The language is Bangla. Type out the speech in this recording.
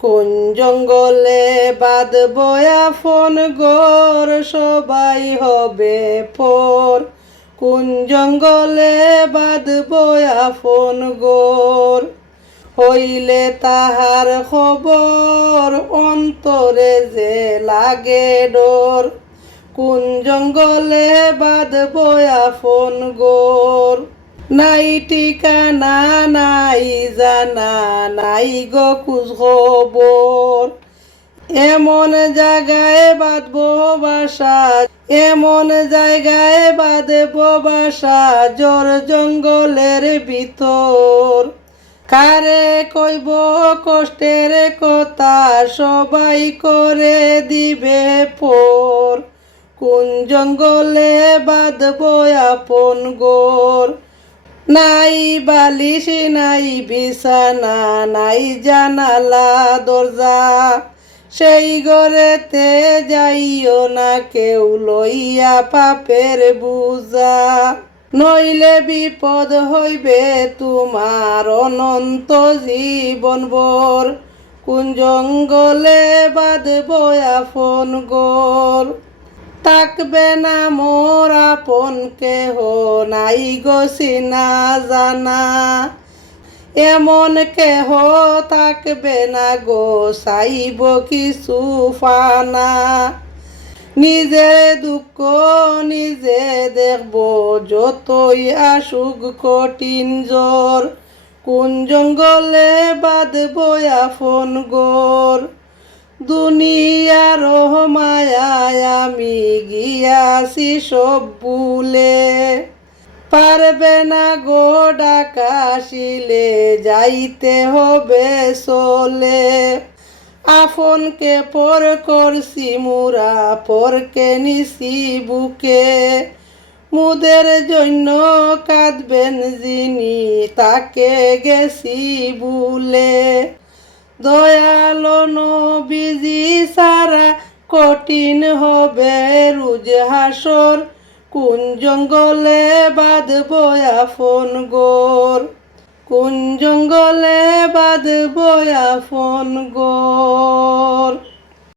কোন জঙ্গলে বাঁধবো আপন ঘর, সবাই হবে পর। কোন জঙ্গলে বাঁধবো আপন ঘর, হইলে তাহার খবর অন্তরে যে লাগে ডর। কোন জঙ্গলে বাঁধবো আপন ঘর, নাই ঠিকানা নাই জানা নাই গো খোঁজ খবর। এমন জায়গায় বাঁধবো বাসা, এমন জায়গায় বাঁধবো বাসা, জোর জঙ্গলের ভিতর। কারে কইব কষ্টের কথা, সবাই করে দিবে পর। কোন জঙ্গলে বাঁধবো আপন ঘর, নাই বালিশ নাই বিছানা নাই জানালা দরজা। সেই ঘরেতে যাইও না কেউ লইয়া পাপের বুঝা, নইলে বিপদ হইবে তোমার অনন্ত জীবনভর। কোন জঙ্গলে বাঁধবো আপন ঘর, থাকবে না মোর আপন কেহ নাই গো চিনা জানা। এমন কেহ থাকবে না গো চাইব কিছু ফানা। নিজের দুঃখ নিজে দেখব যতই আসুক কঠিন জ্বর। কোন জঙ্গলে বাঁধবো আপন ঘর, দুনিয়ার মায়ায় আমি গিয়াছি সব ভুলে। পারবে না গো ডাকাশিলে, যাইতে হবে চলে। আপনকে পর করছি মুরা, পরকে নিছি বুকে। মুদের জন্য কাঁদবেন যিনি, তাকে গেছি ভুলে। দয়ালো নবীজি সারা কঠিন হবে রোজ হাসর। কোন জঙ্গলে বাঁধবো আপন ঘর, কোন জঙ্গলে বাঁধবো আপন ঘর।